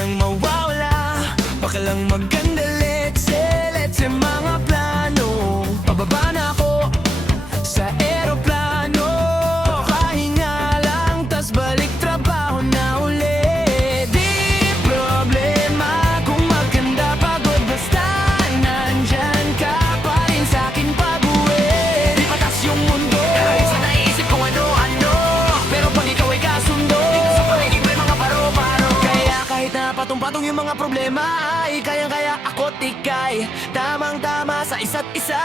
nang mawawala. Baka lang maganda, let's say mga plano. Pababa na ako sa eroplano, pahinga lang, tas balik trabaho na uli. Di problema kung maganda, pagod, basta nandyan ka pa rin sa'kin pag-uwi. Di patas yung mundo, kahit sa naisip kung ano-ano, pero pag ikaw ay kasundo, dito sa paligid may mga paro-paro. Kaya kahit na patong-patong yung mga problema, ay kayang-kaya ako't ika'y tamang-tama sa isa't isa.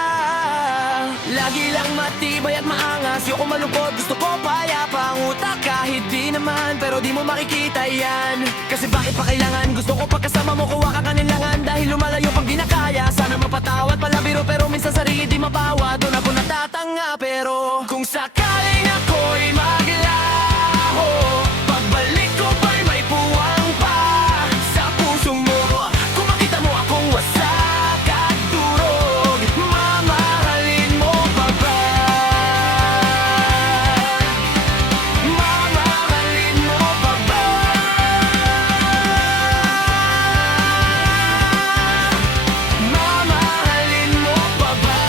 Lagi lang matibay at maangas, yoko malungkot, gusto ko payapa ang utak. Kahit di naman, pero di mo makikita yan. Kasi bakit pa kailangan, gusto ko pagkasama mo kuha ka kanilangan. Dahil lumalayo pag di na kaya, sana mapatawad palabiro, pero minsan sarili di mabawa. Doon ako natatanga, pero kung sakaling ako'y maglaho, pagbalik ko ba'y may puwang pa sa puso mo? Kung makita mo akong wasak at durog, mamahalin mo pa ba? Mamahalin mo pa ba? Mamahalin mo pa ba?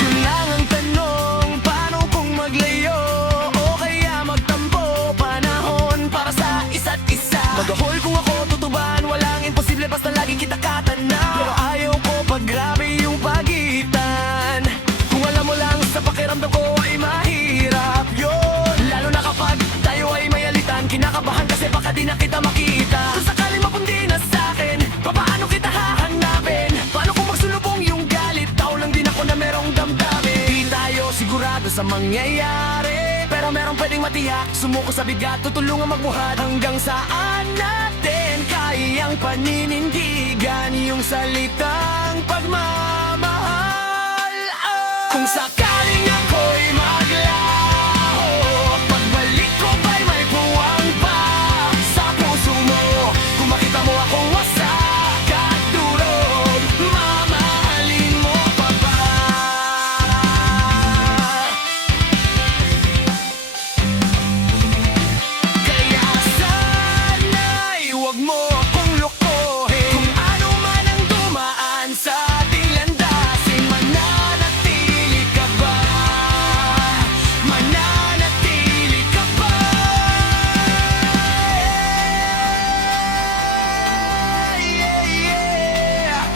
Yun lang ang tanong, paano kung maglayo o kaya magtampo? Panahon para sa isa't isa. Mag-ahol kung ako tutuban, walang imposible basta lagi kita katanaw. Pero ayaw ko pag grabe yung pagitan. Kung alam mo lang sa pakiramdam ko ay mahirap yun, lalo na kapag tayo ay may alitan. Kinakabahan kasi baka di na kita makita. Kung sakaling mapundi na sa'kin, paano kita hahanapin? Paano kung magsulubong yung galit? Tao lang din ako na merong damdamin. Di tayo sigurado sa mangyayari, pero merong pwedeng matiyak. Sumuko sa bigat, tutulungan magbuhat. Hanggang saan natin kayang paninindigan yung salitang pagmamahal? Kung sakaling ako'y maglaho, pagbalik ko ba'y may puwang pa sa puso mo? Kung makita mo akong wasak at durog, mamahalin mo pa ba? Kaya sana'y huwag mo akong lokohin. Kung ano man ang dumaan sa ating landasin, mananatili ka ba? Mananatili ka ba? Yeah, yeah.